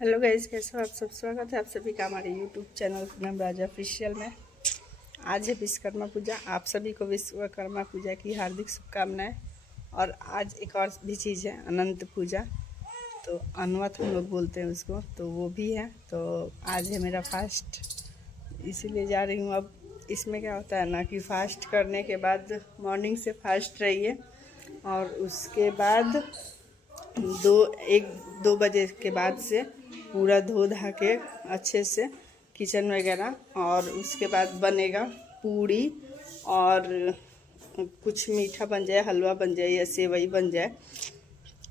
Hello guys, कैसे हो आप सब। स्वागत है आप सभी का हमारे यूट्यूब चैनल पूनम राजा ऑफिशियल में। आज है विश्वकर्मा पूजा। आप सभी को विश्वकर्मा पूजा की हार्दिक शुभकामनाएं। और आज एक और भी चीज़ है, अनंत पूजा। तो अनवत हम लोग बोलते हैं उसको, तो वो भी है। तो आज है मेरा फास्ट, इसीलिए जा रही हूँ। अब इसमें क्या होता है ना कि फास्ट करने के बाद मॉर्निंग से फास्ट रहिए और उसके बाद 2 बजे के बाद से पूरा धो धा के अच्छे से किचन वगैरह, और उसके बाद बनेगा पूड़ी और कुछ मीठा बन जाए, हलवा बन जाए या सेवई बन जाए,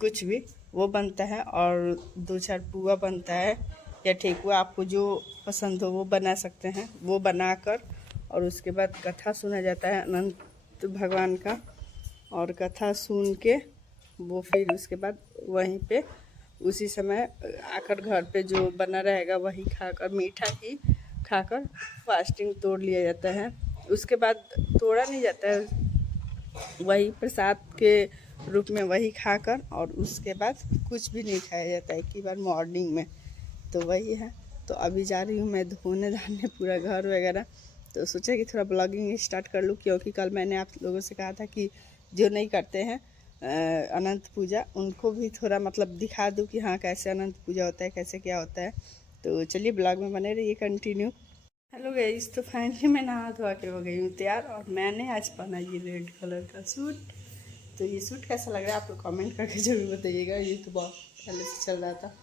कुछ भी वो बनता है। और 2-4 पुआ बनता है या ठेकुआ, आपको जो पसंद हो वो बना सकते हैं। वो बनाकर और उसके बाद कथा सुना जाता है अनंत भगवान का, और कथा सुन के वो फिर उसके बाद वहीं पे उसी समय आकर घर पे जो बना रहेगा वही खाकर, मीठा ही खाकर फास्टिंग तोड़ लिया जाता है। उसके बाद तोड़ा नहीं जाता है, वही प्रसाद के रूप में वही खाकर, और उसके बाद कुछ भी नहीं खाया जाता है एक ही बार मॉर्निंग में। तो वही है। तो अभी जा रही हूँ मैं धोने धाने पूरा घर वगैरह। तो सोचा कि थोड़ा ब्लॉगिंग स्टार्ट कर लूँ, क्योंकि कल मैंने आप लोगों से कहा था कि जो नहीं करते हैं अनंत पूजा, उनको भी थोड़ा मतलब दिखा दूँ कि हाँ कैसे अनंत पूजा होता है, कैसे क्या होता है। तो चलिए ब्लॉग में बने रहिए कंटिन्यू। हेलो गाइस, तो फाइनली मैं नहा धोआ के हो गई हूँ तैयार, और मैंने आज पहना ये रेड कलर का सूट। तो ये सूट कैसा लग रहा है आप लोग कमेंट करके जरूर बताइएगा। ये तो बहुत पहले से चल रहा था,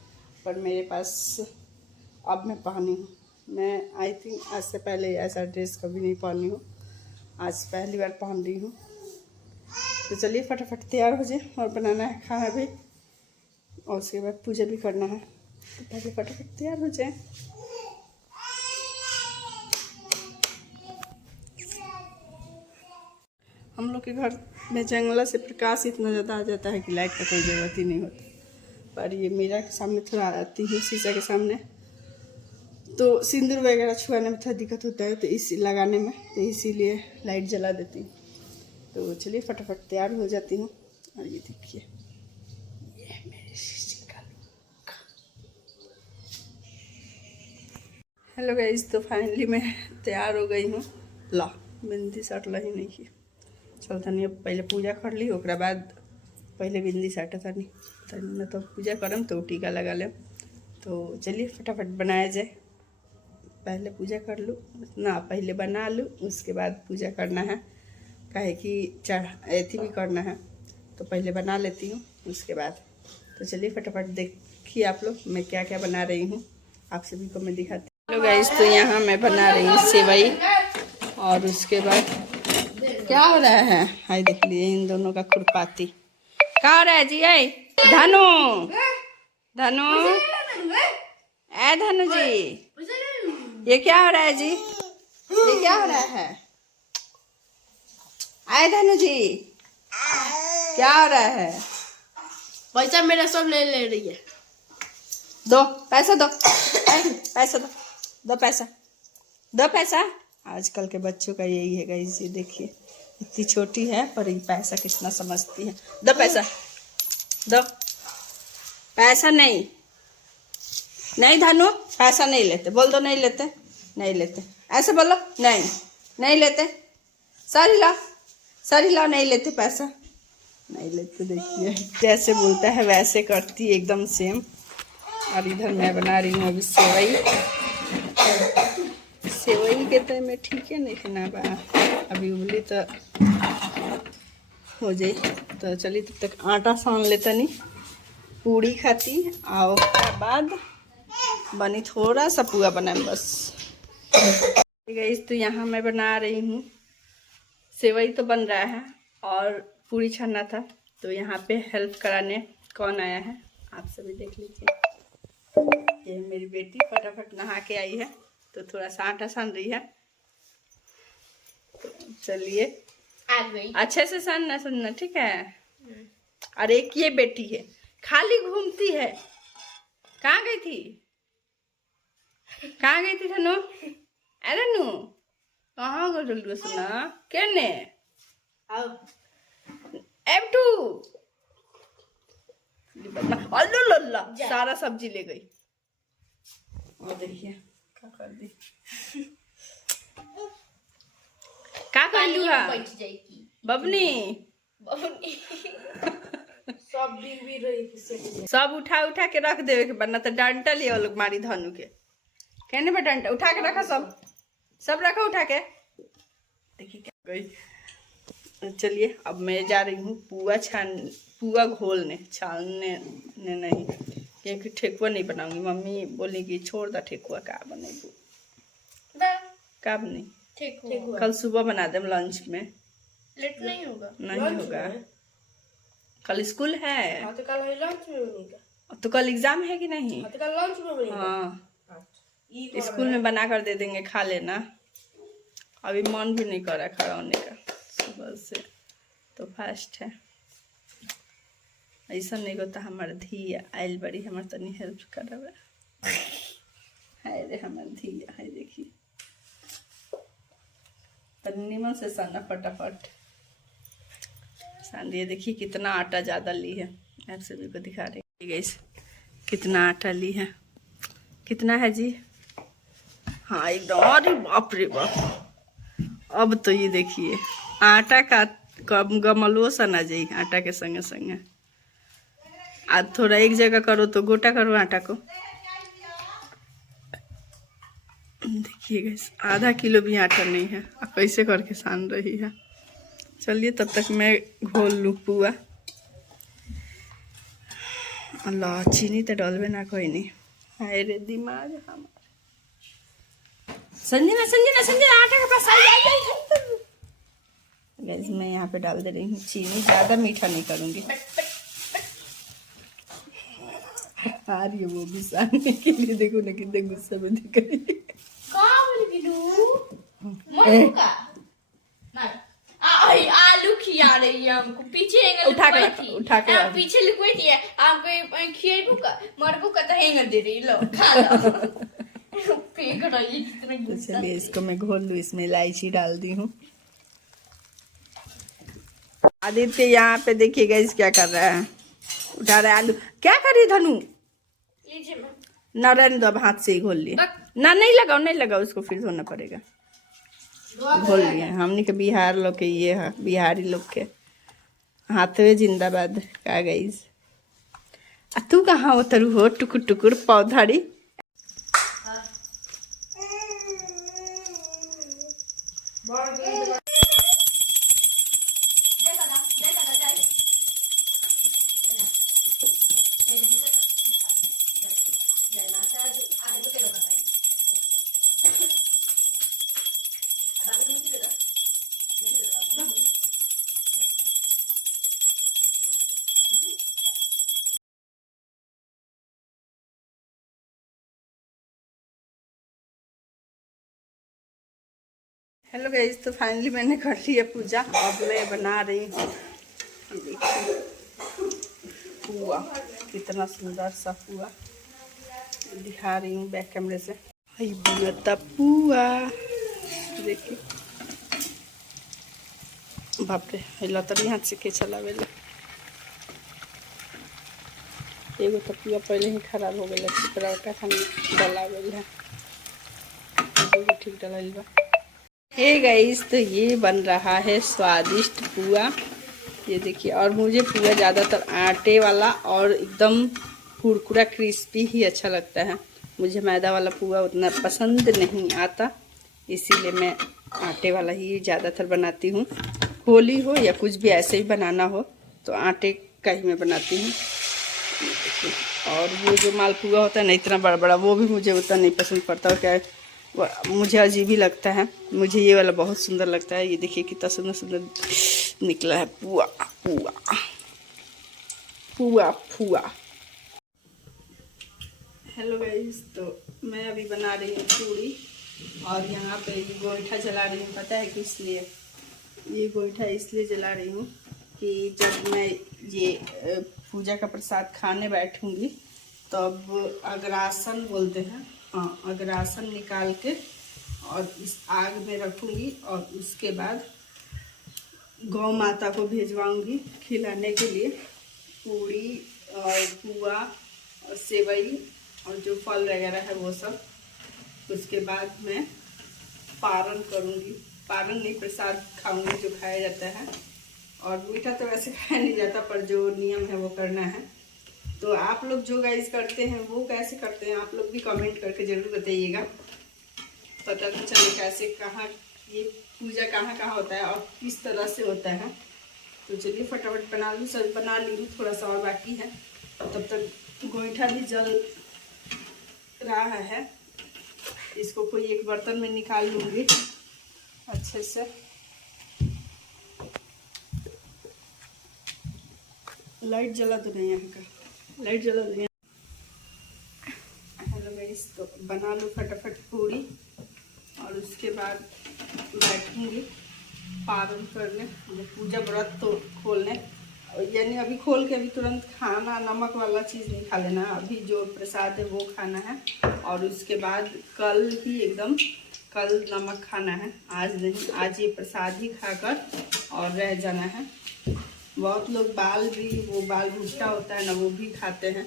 पर मेरे पास अब मैं पहनी हूँ। मैं आई थिंक आज से पहले ऐसा ड्रेस कभी नहीं पहनी हूँ, आज पहली बार पहन रही हूँ। तो चलिए फटाफट तैयार हो जाए, और बनाना है खाना भी, और उसके बाद पूजा भी करना है। तो पहले फटाफट तैयार हो जाए। हम लोग के घर में जंगला से प्रकाश इतना ज़्यादा आ जाता है कि लाइट का कोई ज़रूरत ही नहीं होती। पर ये मिरर के सामने थोड़ा आती हूँ, शीशा के सामने, तो सिंदूर वगैरह छुआने में थोड़ा दिक्कत होता है, तो इस लगाने में, तो इसीलिए लाइट जला देती हूँ। तो चलिए फटाफट तैयार हो जाती हूँ। और ये देखिए, ये मेरी शीशी का लुक। हेलो गाइस, तो फाइनली मैं तैयार हो गई हूँ। ला बिंदी सटला ही नहीं की चलता नहीं। अब पहले पूजा कर ली, ओकरा बाद पहले बिंदी साटा था नहीं न, तो पूजा करम तो टीका लगा लें। तो चलिए फटाफट बनाया जाए। पहले पूजा कर लूँ ना, पहले बना लूँ उसके बाद पूजा करना है, काहे कि ऐथी भी करना है। तो पहले बना लेती हूँ उसके बाद। तो चलिए फटाफट देखिए आप लोग मैं क्या क्या बना रही हूँ, आप सभी को मैं दिखाती हूँ। हेलो गाइस, तो यहाँ मैं बना रही हूँ सेवई, और उसके बाद क्या हो रहा है, हाय देख लिए इन दोनों का खुरपाती। क्या हो रहा है जी? आई धनु, धनु, ए धनु जी, ये क्या हो रहा है जी? ये क्या हो रहा है? आए धनु जी, क्या हो रहा है? पैसा मेरा सब ले रही है। दो पैसा, दो पैसा, दो पैसा, दो पैसा। आजकल के बच्चों का यही है गाइस, ये देखिए इतनी छोटी है पर ये पैसा कितना समझती है। दो पैसा, दो पैसा। नहीं नहीं धनु, पैसा नहीं लेते, बोल दो नहीं लेते, नहीं लेते, ऐसे बोलो नहीं, नहीं लेते। सारी लाओ, सारी लाओ, नहीं लेते पैसा, नहीं लेते। देखिए जैसे बोलता है वैसे करती एकदम सेम। और इधर मैं बना रही हूँ अभी सेवई। सेवई के तो मैं ठीक है नहीं ना बा, अभी उबली तो हो जाए। तो चलिए तब तक आटा सान लेता नहीं, पूड़ी खाती, और उसके बाद बनी थोड़ा सा पुआ बना बस। तो यहाँ मैं बना रही हूँ सेवई, तो बन रहा है और पूरी छानना था। तो यहाँ पे हेल्प कराने कौन आया है आप सभी देख लीजिए। ये मेरी बेटी फटाफट नहा के आई है, तो थोड़ा सा आटा सान रही है। तो चलिए अच्छे से सानना सुनना, ठीक है। और एक ये बेटी है खाली घूमती है। कहाँ गई थी, कहाँ गई थी धनु? अरे नु कहाँ गई सुना केने एम2 सारा सब्जी ले गई। और देखिए क्या कर दी, क्या कर लू है बैठ जाएगी बबनी। सब भी रही सब उठा उठा के रख देवे के, वरना तो डंटा लिया लोग मारी धनु के। कहने पर डंटा उठा के रखा, सब रखा उठा के। देखिए क्या गई। चलिए अब मैं जा रही हूँ पुआ घोलने, छानने नहीं, क्योंकि ठेकुआ नहीं बनाऊंगी। मम्मी बोली कि छोड़ दा ठेकुआ, का बनेबू का बनी, कल सुबह बना दे लंच में। लेट नहीं होगा, नहीं होगा, कल स्कूल है। हाँ तो कल लंच में बनेगा। तो कल एग्जाम है कि नहीं? हाँ तो कल लंच में बनेगा। हाँ स्कूल में बना कर दे देंगे, खा लेना। अभी मन भी नहीं कर रहा खड़ा होने का सुबह से, तो फास्ट है। ऐसा नहीं होता, हमारे धी आयल बड़ी हमारे तनी हेल्प कर है रे, हमारे धी है। देखिए तनी निमन से साना फटाफट सान दिए। देखिए कितना आटा ज़्यादा ली है, आप सभी को दिखा रही है कितना आटा ली है। कितना है जी? हाँ एकदम, अरे बाप रे बाप। अब तो ये देखिए आटा का गमलो सा ना जाई, आटा के संगे संगे। आज थोड़ा एक जगह करो तो गोटा करो आटा को। देखिए गाइस आधा किलो भी आटा नहीं है, अब कैसे करके सान रही है। चलिए तब तक मैं घोल लूँ पुआ। अल्लाह चीनी तो डालबे ना कोई नहीं, हाय रे दिमाग हमारा। संजना आटा के पास गाइस मैं यहाँ पे डाल दे रही हूँ चीनी, ज़्यादा मीठा नहीं करूँगी। आ रही है वो भी सामने के लिए, देखो ना कितने गुस्से में दिख रही है। आलू खिया रही है हमको, पीछे उठा के पीछे लिखवाई थी आपको खिएबू का मरबू का तो हेंगर दे रही, लो खा लो। फेंक रही कितने। तो चलिए इसको मैं घोल लूँ, इसमें इलायची डाल दी हूँ। आदित्य यहाँ पे देखिएगा इस क्या कर रहा है, उठा रहा है आलू। क्या कर रही धनु? न रहने दो, अब हाथ से ही घोल लिए ना। नहीं लगाओ उसको, फिर धोना पड़ेगा। घोल लिए हमने के बिहार लोग के, ये है बिहारी लोग के हाथवे जिंदाबाद का गईस। तू कहाँ उतरू हो टुकुर टुकुर पौधाड़ी। हेलो गाइस, तो फाइनली मैंने कर लिया पूजा। अब मैं बना रही हूँ, देखिए पुआ, कितना सुंदर सा पुआ दिखा रही हूँ बैक कैमरे से। हई बनता पुआ, देखिए बाप रे, लतरी हाथ से के चलावे ले। एगो तो पुआ पहले ही खराब हो गया, चिपराटा खाने डला गया है, ठीक डला बा। हे गाइस, तो ये बन रहा है स्वादिष्ट पुआ, ये देखिए। और मुझे पुआ ज़्यादातर आटे वाला और एकदम कुरकुरा क्रिस्पी ही अच्छा लगता है। मुझे मैदा वाला पुआ उतना पसंद नहीं आता, इसीलिए मैं आटे वाला ही ज़्यादातर बनाती हूँ। होली हो या कुछ भी ऐसे ही बनाना हो तो आटे का ही मैं बनाती हूँ। और वो जो मालपुआ होता है ना इतना बड़ा बड़ा, वो भी मुझे उतना नहीं पसंद पड़ता, क्या मुझे अजीब ही लगता है। मुझे ये वाला बहुत सुंदर लगता है। ये देखिए कितना सुंदर सुंदर निकला है पुआ पुआ पुआ पुआ। हेलो गाइस, तो मैं अभी बना रही हूँ पूरी और यहाँ पे ये गोईठा जला रही हूँ। पता है किस लिए ये गोईठा इसलिए जला रही हूँ कि जब मैं ये पूजा का प्रसाद खाने बैठूंगी तब अग्रासन बोलते हैं, हाँ अग्रासन निकाल के और इस आग में रखूंगी और उसके बाद गौ माता को भेजवाऊंगी खिलाने के लिए पूरी और पुआ और सेवई और जो फल वगैरह है वो सब। उसके बाद मैं पारण करूँगी, पारण नहीं प्रसाद खाऊंगी जो खाया जाता है। और मीठा तो वैसे खाया नहीं जाता, पर जो नियम है वो करना है। तो आप लोग जो गाइस करते हैं वो कैसे करते हैं, आप लोग भी कमेंट करके ज़रूर बताइएगा, पता तो चले कैसे कहाँ ये पूजा कहाँ कहाँ होता है और किस तरह से होता है। तो चलिए फटाफट बना लूँ, सब बना ली हूँ, थोड़ा सा और बाकी है। तब तक गोईठा भी जल रहा है, इसको कोई एक बर्तन में निकाल लूँगी अच्छे से। लाइट जला तो नहीं, यहाँ का लाइट जला नहीं। हेलो गाइस, तो बना लूँ फटाफट पूरी और उसके बाद बैठूँगी पारण करने, पूजा व्रत तो खोलने। यानी अभी खोल के अभी तुरंत खाना, नमक वाला चीज़ नहीं खा लेना, अभी जो प्रसाद है वो खाना है। और उसके बाद कल ही एकदम कल नमक खाना है, आज नहीं। आज ये प्रसाद ही खाकर और रह जाना है। बहुत लोग बाल भी, वो बाल भुट्टा होता है ना, वो भी खाते हैं,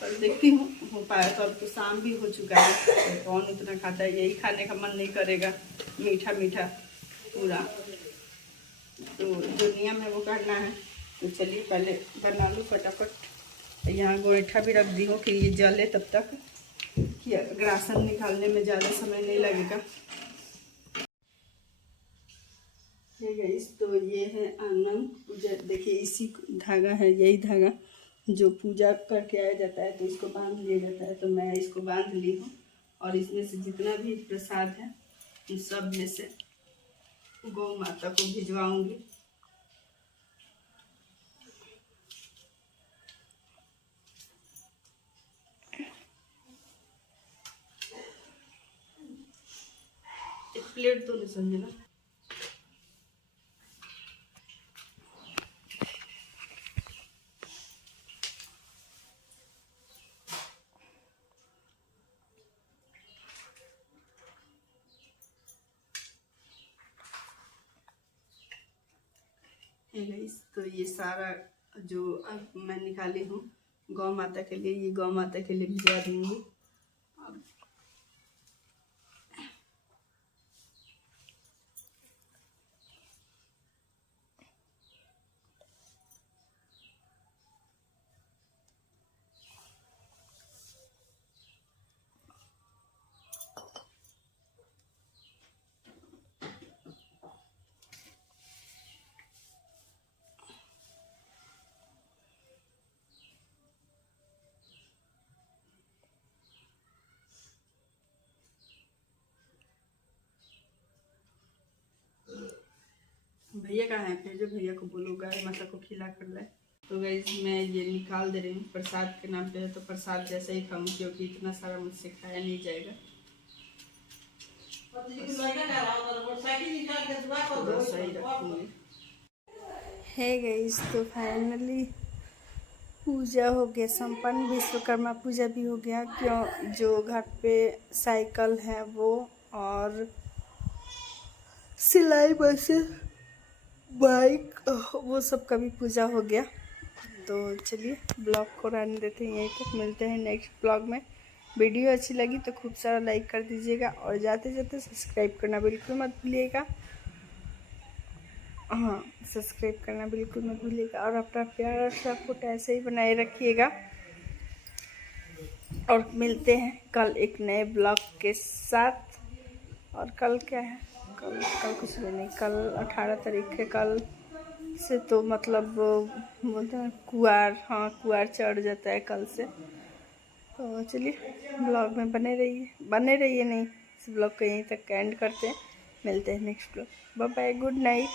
पर देखती हूँ हो पाया तो। अब तो शाम भी हो चुका है, तो कौन उतना खाता है, यही खाने का मन नहीं करेगा मीठा मीठा पूरा। तो जो नियम है वो करना है। तो चलिए पहले बना लूँ फटाफट। यहाँ गोईठा भी रख दी हूँ कि ये जले तब तक, कि ग्रासन निकालने में ज़्यादा समय नहीं लगेगा। ये गाइस, तो ये है आनंद पूजा। देखिए इसी धागा है, यही धागा जो पूजा करके आया जाता है तो इसको बांध लिया जाता है। तो मैं इसको बांध ली हूँ और इसमें से जितना भी प्रसाद है उन सब में से गौ माता को भिजवाऊंगी। एक प्लेट तो नहीं समझे ना। है गाइस, तो ये सारा जो अब मैं निकाली हूँ गौ माता के लिए, ये गौ माता के लिए भिजवा दूंगी। भैया कहाँ है, फिर जो भैया को बोलो गाय माता को खिला कर लाए। तो गाइस मैं ये निकाल दे रही हूँ, प्रसाद के नाम पे है तो प्रसाद जैसा ही खाऊंगी, क्योंकि इतना सारा मुझसे खाया नहीं जाएगा। सही रखूँगी। है गाइस, तो फाइनली पूजा हो गया संपन्न, विश्वकर्मा पूजा भी हो गया। क्यों जो घर पे साइकिल है वो और सिलाई मशीन, बाइक, वो सब का भी पूजा हो गया। तो चलिए ब्लॉग को रहने देते हैं यहीं तक, मिलते हैं नेक्स्ट ब्लॉग में। वीडियो अच्छी लगी तो खूब सारा लाइक कर दीजिएगा और जाते जाते सब्सक्राइब करना बिल्कुल मत भूलिएगा। हाँ, सब्सक्राइब करना बिल्कुल मत भूलिएगा और अपना प्यार और सपोर्ट ऐसे ही बनाए रखिएगा। और मिलते हैं कल एक नए ब्लॉग के साथ। और कल क्या है, कल कुछ भी नहीं, कल 18 तारीख है। कल से तो मतलब बोलते हैं कुआर, हाँ कुआर चढ़ जाता है कल से। तो चलिए ब्लॉग में बने रहिए नहीं, इस ब्लॉग को यहीं तक एंड करते हैं। मिलते हैं next blog. Bye bye, good night.